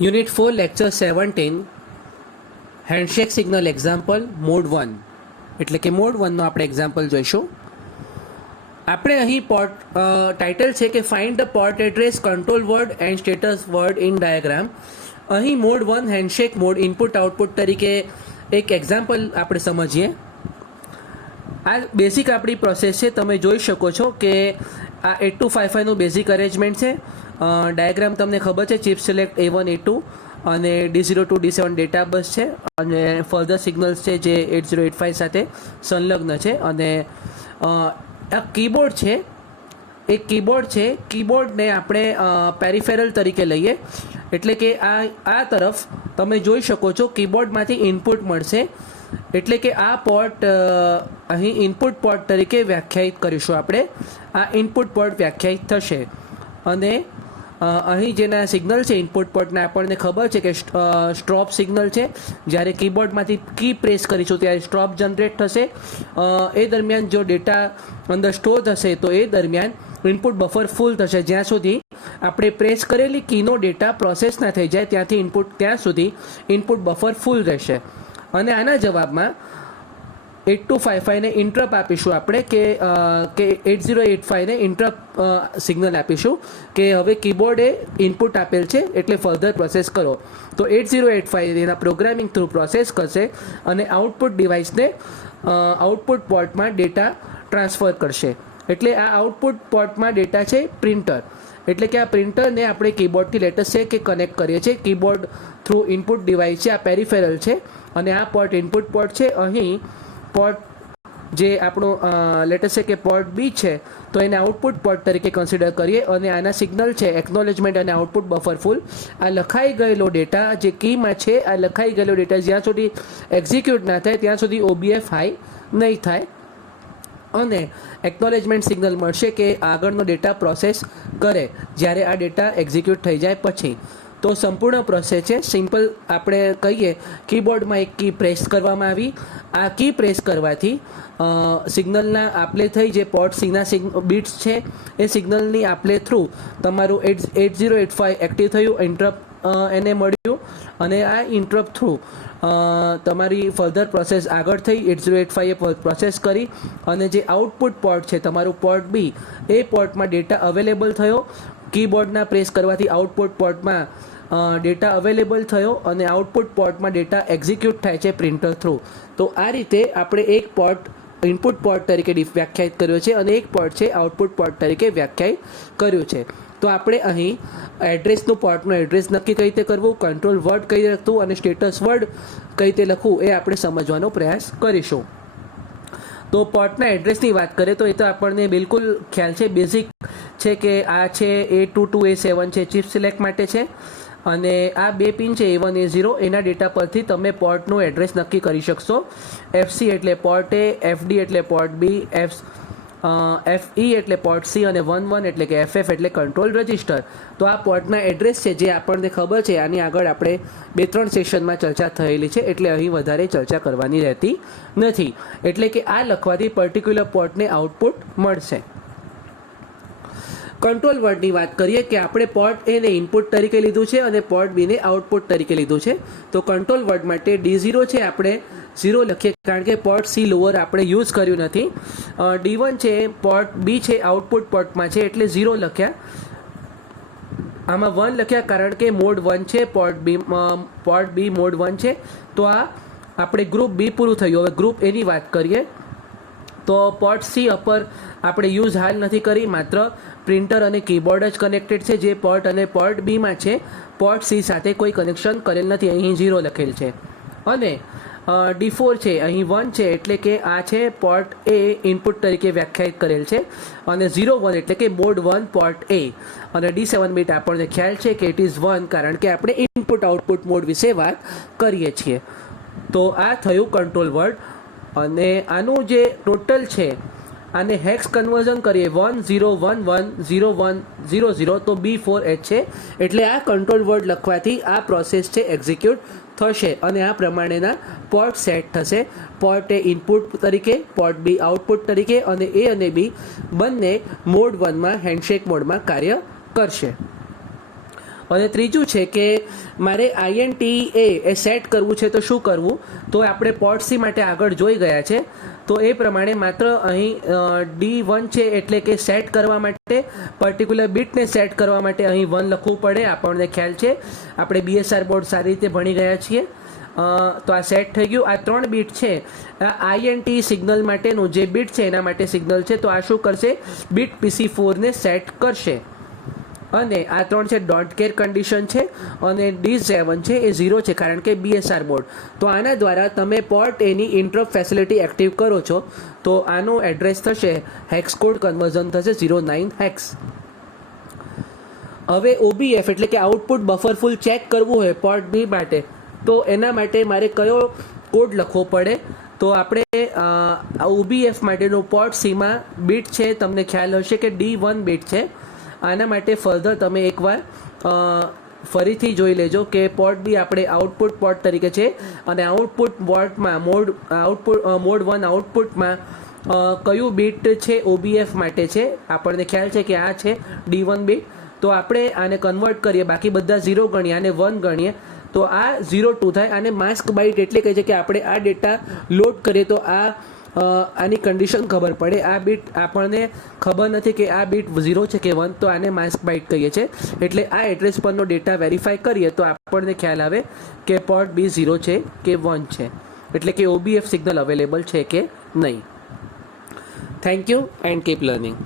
Unit 4 lecture 17 handshake signal example mode 1 એટલે કે mode 1નો આપણે એક્ઝામ્પલ જોઈશું. આપણે અહીં પોર્ટ ટાઇટલ છે કે find the port address control word and status word in diagram. અહીં mode 1 handshake mode input output તરીકે એક એક્ઝામ્પલ આપણે સમજીએ. આ બેઝિક આપણી પ્રોસેસ છે. તમે જોઈ શકો છો કે આ 8255નું બેઝિક અરેન્જમેન્ટ છે. ડાયાગ્રામ તમને ખબર છે, ચિપ સિલેક્ટ A1 A2 અને D0 to D7 data bus છે અને ફર્ધર સિગ્નલ્સ છે જે 8085 સાથે સંલગ્ન છે. અને આ કીબોર્ડ છે, એક કીબોર્ડ છે. કીબોર્ડને આપણે પેરિફેરલ તરીકે લઈએ, એટલે કે આ તરફ તમે જોઈ શકો છો કીબોર્ડમાંથી ઇનપુટ મળશે. એટલે કે આ પોર્ટ અહીં ઇનપુટ પોર્ટ તરીકે વ્યાખ્યાયિત કરીશું આપણે. આ ઇનપુટ પોર્ટ વ્યાખ્યાયિત થશે અને અહીં જેના સિગ્નલ છે ઇનપુટ પોર્ટના આપણને ખબર છે કે સ્ટ્રોપ સિગ્નલ છે. જ્યારે કીબોર્ડમાંથી કી પ્રેસ કરીશું ત્યારે સ્ટ્રોપ જનરેટ થશે. એ દરમિયાન જો ડેટા અંદર સ્ટોર થશે તો એ દરમિયાન ઇનપુટ બફર ફૂલ થશે. જ્યાં સુધી આપણે પ્રેસ કરેલી કીનો ડેટા પ્રોસેસ ના થઈ જાય ત્યાં સુધી ઇનપુટ બફર ફૂલ રહેશે. અને આના જવાબમાં 8255ને ઇન્ટરપ્ટ આપીશું આપણે કે 8085ને ઇન્ટરપ્ટ સિગ્નલ આપીશું કે હવે કીબોર્ડે ઇનપુટ આપેલ છે એટલે ફર્ધર પ્રોસેસ કરો. તો 8085 એના પ્રોગ્રામિંગ થ્રુ પ્રોસેસ કરશે અને આઉટપુટ ડિવાઇસને આઉટપુટ પોર્ટમાં ડેટા ટ્રાન્સફર કરશે. એટલે આ આઉટપુટ પોર્ટમાં ડેટા છે પ્રિન્ટર. એટલે કે આ પ્રિન્ટરને આપણે કીબોર્ડથી લેટેસ્ટ છે કે કનેક્ટ કરીએ છીએ. કીબોર્ડ થ્રુ ઇનપુટ ડિવાઇસ છે, આ પેરિફેરલ છે અને આ પોર્ટ ઇનપુટ પોર્ટ છે. અહીં પોર્ટ જે આપણું લેટેસ્ટ છે કે પોર્ટ બી છે તો એને આઉટપુટ પોર્ટ તરીકે કન્સિડર કરીએ. અને આના સિગ્નલ છે એકનોલેજમેન્ટ અને આઉટપુટ બફર ફૂલ. આ લખાઈ ગયેલો ડેટા જે કીમાં છે, આ લખાઈ ગયેલો ડેટા જ્યાં સુધી એક્ઝિક્યુટ ના થાય ત્યાં સુધી OBF હાઈ નહીં થાય અને એકનોલેજમેન્ટ સિગ્નલ મળશે કે આગળનો ડેટા પ્રોસેસ કરે જ્યારે આ ડેટા એક્ઝિક્યુટ થઈ જાય પછી. તો સંપૂર્ણ પ્રોસેસ છે સિમ્પલ. આપણે કહીએ કીબોર્ડમાં એક કી પ્રેસ કરવામાં આવી. આ કી પ્રેસ કરવાથી સિગ્નલના આપલે થઈ જે પોર્ટ સીના બિટ્સ છે એ સિગ્નલની આપલે થ્રુ તમારું 8085 એક્ટિવ થયું, ઇન્ટરપ્ટ એને મળ્યું અને આ ઇન્ટરપ્ટ થ્રુ તમારી ફર્ધર પ્રોસેસ આગળ થઈ. 8085એ પ્રોસેસ કરી અને જે આઉટપુટ પોર્ટ છે તમારું પોર્ટ બી, એ પોર્ટમાં ડેટા અવેલેબલ થયો. કીબોર્ડના પ્રેસ કરવાથી આઉટપુટ પોર્ટમાં ડેટા અવેલેબલ થયો અને આઉટપુટ પોર્ટમાં ડેટા એક્ઝિક્યુટ થાય છે પ્રિન્ટર થ્રુ. તો આ રીતે આપણે એક પોર્ટ ઇનપુટ પોર્ટ તરીકે વ્યાખ્યાયિત કર્યો છે અને એક પોર્ટ છે આઉટપુટ પોર્ટ તરીકે વ્યાખ્યાયિત કર્યું છે. તો આપણે અહીં એડ્રેસનું પોર્ટનું એડ્રેસ નક્કી કઈ રીતે કરવું, કંટ્રોલ વર્ડ કઈ રીતે લખવું અને સ્ટેટસ વર્ડ કઈ રીતે લખવું એ આપણે સમજવાનો પ્રયાસ કરીશું. તો પોર્ટના એડ્રેસની વાત કરીએ તો એ તો આપણને બિલકુલ ખ્યાલ છે, બેઝિક છે કે આ છે A2 to A7 છે, ચિપ સિલેક્ટ માટે છે. અને આ બે પિન છે A1 A0, એના ડેટા પરથી તમે પોર્ટનું એડ્રેસ નક્કી કરી શકશો. FC એટલે પોર્ટ A, FD એટલે પોર્ટ B, FE એટલે પોર્ટ C અને 11 એટલે કે FF એટલે કંટ્રોલ રજિસ્ટર. તો આ પોર્ટના એડ્રેસ છે જે આપણને ખબર છે. આની આગળ આપણે 2-3 સેશનમાં ચર્ચા થયેલી છે એટલે અહીં વધારે ચર્ચા કરવાની રહેતી નથી. એટલે કે આ લખવાથી પર્ટિક્યુલર પોર્ટને આઉટપુટ મળશે. કંટ્રોલ વર્ડની વાત કરીએ કે આપણે પોર્ટ એને ઇનપુટ તરીકે લીધું છે અને પોર્ટ બીને આઉટપુટ તરીકે લીધું છે. તો કંટ્રોલ વર્ડ માટે D0 છે આપણે 0 લખીએ કારણ કે પોર્ટ C લોઅર આપણે યુઝ કર્યું નથી. D1 છે પોર્ટ બી છે આઉટપુટ પોર્ટમાં છે એટલે 0 લખ્યા. આમાં 1 લખ્યા કારણ કે મોડ 1 છે, પોર્ટ બી મોડ 1 છે. તો આ આપણે ગ્રુપ બી પૂરું થયું. હવે ગ્રુપ એની વાત કરીએ તો પોર્ટ C અપર આપણે યુઝ હાલ નથી કરી, માત્ર પ્રિન્ટર અને કીબોર્ડ જ કનેક્ટેડ છે જે પોર્ટ અને પોર્ટ બીમાં છે. પોર્ટ C સાથે કોઈ કનેક્શન કરેલ નથી, અહીં 0 લખેલ છે. અને D4 છે અહીં 1 છે એટલે કે આ છે પોર્ટ A ઇનપુટ તરીકે વ્યાખ્યાયિત કરેલ છે અને 01 એટલે કે મોડ 1 પોર્ટ A. અને D7 બીટ આપણને ખ્યાલ છે કે ઇટ ઇઝ 1 કારણ કે આપણે ઇનપુટ આઉટપુટ મોડ વિશે વાત કરીએ છીએ. તો આ થયું કંટ્રોલ વર્ડ. અને આનું જે ટોટલ છે આને હેક્સ કન્વર્ઝન કરીએ 10110100 તો B4H છે. એટલે આ કંટ્રોલ વર્ડ લખવાથી આ પ્રોસેસ છે એક્ઝિક્યુટ થશે અને આ પ્રમાણેના પોર્ટ સેટ થશે. પોર્ટ એ ઇનપુટ તરીકે, પોર્ટ બી આઉટપુટ તરીકે અને A અને B બંને મોડ 1માં હેન્ડશેક મોડમાં કાર્ય કરશે. અને ત્રીજું છે કે મારે INTA એ સેટ કરવું છે તો શું કરવું, તો આપણે પોર્ટ સી માટે આગળ જોઈ ગયા છે. તો એ પ્રમાણે માત્ર અહીં D1 છે એટલે કે સેટ કરવા માટે પર્ટિક્યુલર બીટને સેટ કરવા માટે અહીં 1 લખવું પડે. આપણને ખ્યાલ છે, આપણે BSR બોર્ડ સારી રીતે ભણી ગયા છીએ. તો આ સેટ થઈ ગયું. આ 3 બીટ છે, આ INT સિગ્નલ માટેનું જે બીટ છે એના માટે સિગ્નલ છે. તો આ શું કરશે, બીટ PC4 ને સેટ કરશે. અને આ 3 છે ડોન્ટ કેર કન્ડિશન છે, અને D7 છે એ 0 છે કારણ કે BSR બોર્ડ. તો આના દ્વારા તમે પોર્ટ એની ઇન્ટરપ્ટ ફેસિલિટી એક્ટિવ કરો છો. તો આનું એડ્રેસ થશે હેક્સ કોડ કન્વર્ઝન થશે 09 હેક્સ. હવે OBF એટલે કે આઉટપુટ બફર ફૂલ ચેક કરવું હોય પોર્ટ બી માટે, તો એના માટે મારે કયો કોડ લખવો પડે, તો આપણે OBF માટેનું પોર્ટ સીમાં બીટ છે, તમને ખ્યાલ હશે કે D1 બીટ છે. આના માટે ફર્ધર તમે એકવાર ફરીથી જોઈ લેજો કે પોર્ટ બી આપણે આઉટપુટ પોર્ટ તરીકે છે, અને આઉટપુટ પોર્ટમાં મોડ 1 આઉટપુટમાં કયું બીટ છે OBF માટે છે. આપણને ખ્યાલ છે કે આ છે D1 બીટ. તો આપણે આને કન્વર્ટ કરીએ, બાકી બધા 0 ગણીએ અને 1 ગણીએ તો આ 02 થાય. આને માસ્ક બાઇટ એટલે કહે છે કે આપણે આ ડેટા લોડ કરીએ તો આની કન્ડિશન ખબર પડે. આ બીટ આપણને ખબર નથી કે આ બીટ 0 છે કે 1, તો આને માસ્ક બાઇટ કહીએ છીએ. એટલે આ એડ્રેસ પરનો ડેટા વેરીફાઈ કરીએ તો આપણને ખ્યાલ આવે કે પોર્ટ બી 0 છે કે 1 છે, એટલે કે OBF સિગ્નલ અવેલેબલ છે કે નહીં. Thank you and keep learning.